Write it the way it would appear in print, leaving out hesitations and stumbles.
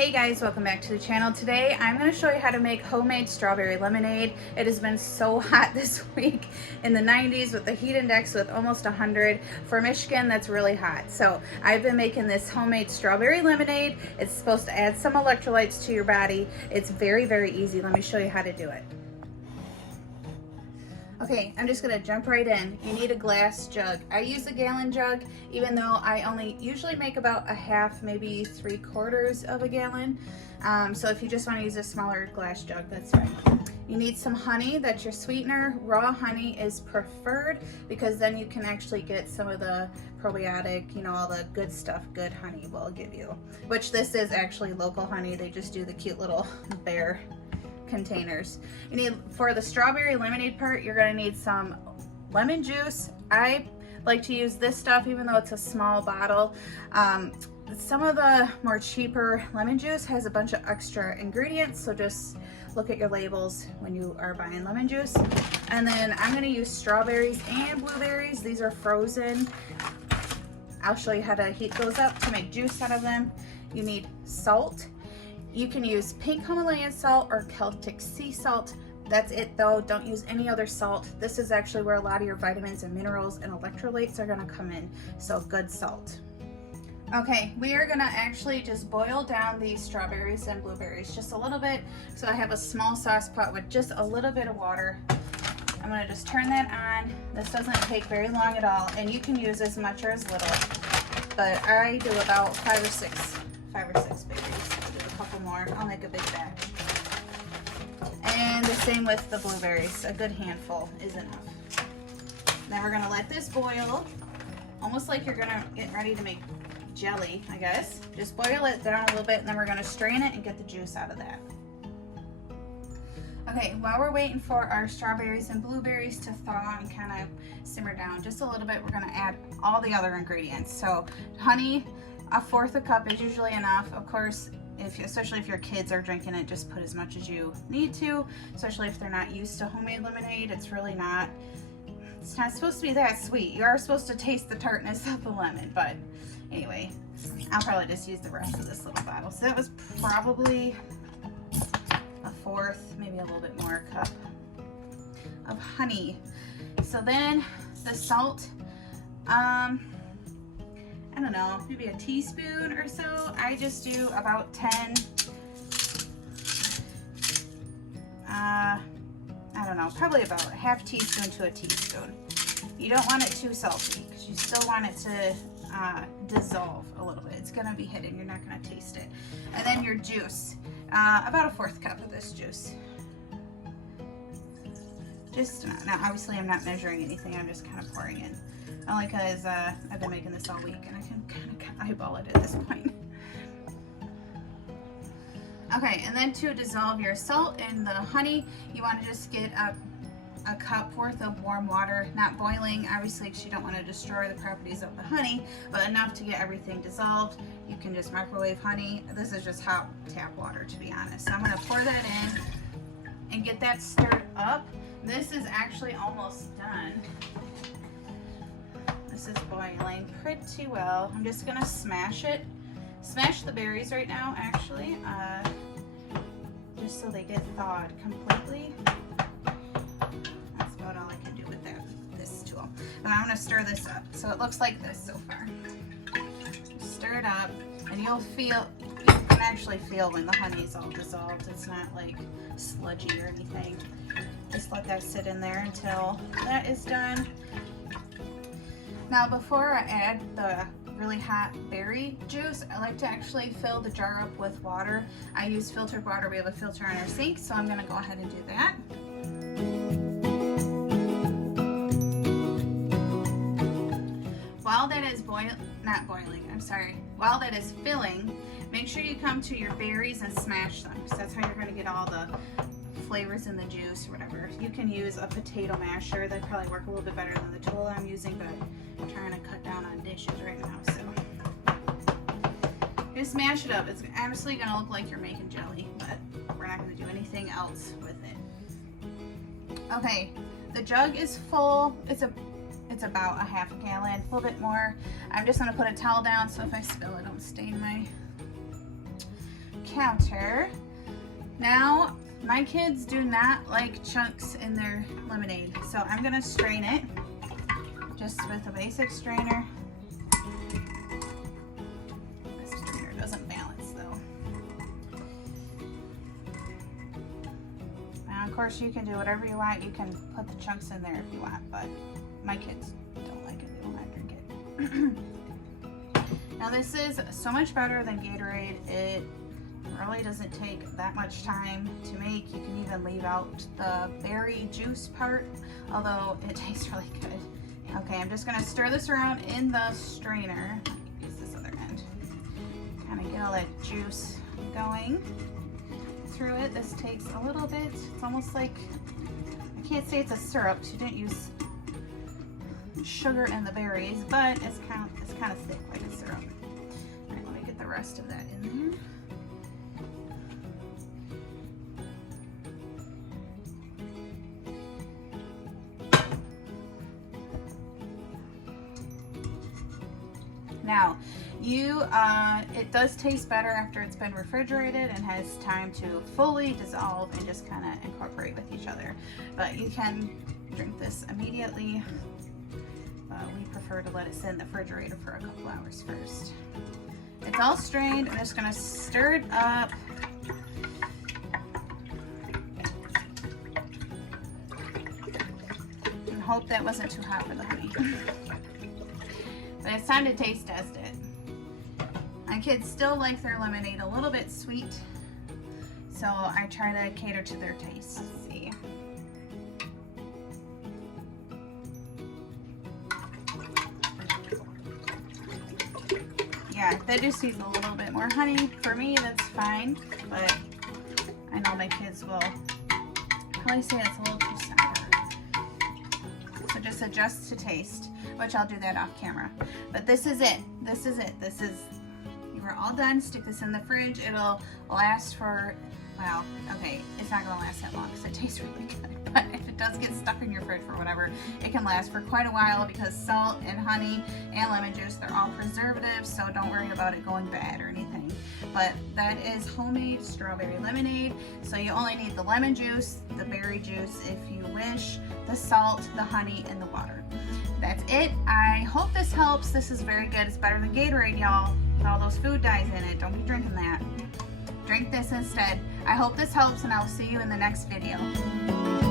Hey guys, welcome back to the channel. Today I'm going to show you how to make homemade strawberry lemonade. It has been so hot this week in the 90s with the heat index with almost 100. For Michigan, that's really hot. So I've been making this homemade strawberry lemonade. It's supposed to add some electrolytes to your body. It's very, very easy. Let me show you how to do it. Okay, I'm just gonna jump right in. You need a glass jug. I use a gallon jug, even though I only usually make about a half, maybe 3/4 of a gallon. So if you just wanna use a smaller glass jug, that's fine. You need some honey, that's your sweetener. Raw honey is preferred because then you can actually get some of the probiotic, you know, all the good stuff, good honey will give you. Which this is actually local honey, they just do the cute little bear containers. You need, for the strawberry lemonade part, you're gonna need some lemon juice. I like to use this stuff even though it's a small bottle. Some of the more cheaper lemon juice has a bunch of extra ingredients, so just look at your labels when you are buying lemon juice. And then I'm gonna use strawberries and blueberries. These are frozen. I'll show you how to heat those up to make juice out of them. You need salt. You can use pink Himalayan salt or Celtic sea salt. That's it though, don't use any other salt. This is actually where a lot of your vitamins and minerals and electrolytes are gonna come in, so good salt. Okay, we are gonna actually just boil down these strawberries and blueberries just a little bit. So I have a small sauce pot with just a little bit of water. I'm gonna just turn that on. This doesn't take very long at all, and you can use as much or as little, but I do about five or six berries. Couple more. I'll make a big batch. And the same with the blueberries. A good handful is enough. Then we're gonna let this boil, almost like you're gonna get ready to make jelly, I guess. Just boil it down a little bit, and then we're gonna strain it and get the juice out of that. Okay, while we're waiting for our strawberries and blueberries to thaw and kind of simmer down just a little bit, we're gonna add all the other ingredients. So honey, 1/4 cup is usually enough. Of course, especially if your kids are drinking it, just put as much as you need to, especially if they're not used to homemade lemonade. It's not supposed to be that sweet. You are supposed to taste the tartness of the lemon, but anyway, I'll probably just use the rest of this little bottle. So that was probably 1/4, maybe a little bit more, cup of honey. So then the salt, I don't know, maybe a teaspoon or so. I just do about 10, I don't know, probably about a half teaspoon to a teaspoon. You don't want it too salty because you still want it to dissolve a little bit. It's gonna be hidden, you're not gonna taste it. And then your juice, about a 1/4 cup of this juice. Just, now obviously I'm not measuring anything, I'm just kind of pouring in. Only because I've been making this all week and I can kind of eyeball it at this point. Okay, and then to dissolve your salt and the honey, you want to just get a cup worth of warm water, not boiling, obviously, because you don't want to destroy the properties of the honey, but enough to get everything dissolved. You can just microwave honey. This is just hot tap water, to be honest. So I'm going to pour that in and get that stirred up. This is actually almost done. This is boiling pretty well. I'm just gonna smash it. Smash the berries right now, actually, just so they get thawed completely. That's about all I can do with this tool. But I'm gonna stir this up. So it looks like this so far. Stir it up, and you can actually feel when the honey's all dissolved. It's not like sludgy or anything. Just let that sit in there until that is done. Now before I add the really hot berry juice, I like to actually fill the jar up with water. I use filtered water. We have a filter on our sink, so I'm gonna go ahead and do that. While that is while that is filling, make sure you come to your berries and smash them, because that's how you're gonna get all the flavors in the juice or whatever. You can use a potato masher. That probably work a little bit better than the tool I'm using, but I'm trying to cut down on dishes right now, so just mash it up. It's honestly gonna look like you're making jelly, but we're not gonna do anything else with it. Okay, the jug is full. It's about a half gallon, a little bit more. I'm just gonna put a towel down so if I spill it, don't stain my counter. Now, my kids do not like chunks in their lemonade, so I'm gonna strain it just with a basic strainer. This strainer doesn't balance though. Now, of course, you can do whatever you want. You can put the chunks in there if you want, but my kids don't like it. They don't want to drink it. Now, this is so much better than Gatorade. It really doesn't take that much time to make. You can even leave out the berry juice part, although it tastes really good. Okay, I'm just gonna stir this around in the strainer. Use this other end. Kind of get all that juice going through it. This takes a little bit. It's almost like, I can't say it's a syrup. You didn't use sugar in the berries, but it's kind of thick like a syrup. All right, let me get the rest of that in there. Now, it does taste better after it's been refrigerated and has time to fully dissolve and just kind of incorporate with each other. But you can drink this immediately. We prefer to let it sit in the refrigerator for a couple hours first. It's all strained. I'm just gonna stir it up. And hope that wasn't too hot for the honey. But it's time to taste test it. My kids still like their lemonade a little bit sweet, so I try to cater to their taste. Let's see. Yeah, they just use a little bit more honey. For me, that's fine, but I know my kids will probably say it's a little too sour. So just adjust to taste, which I'll do that off camera. But this is it. This is it. This is, you are all done. Stick this in the fridge. It'll last for, well, okay, it's not gonna last that long because it tastes really good. But if it does get stuck in your fridge for whatever, it can last for quite a while because salt and honey and lemon juice, they're all preservatives, so don't worry about it going bad or anything. But that is homemade strawberry lemonade. So you only need the lemon juice, the berry juice if you wish, the salt, the honey, and the water. That's it. I hope this helps. This is very good. It's better than Gatorade, y'all. With all those food dyes in it. Don't be drinking that. Drink this instead. I hope this helps, and I will see you in the next video.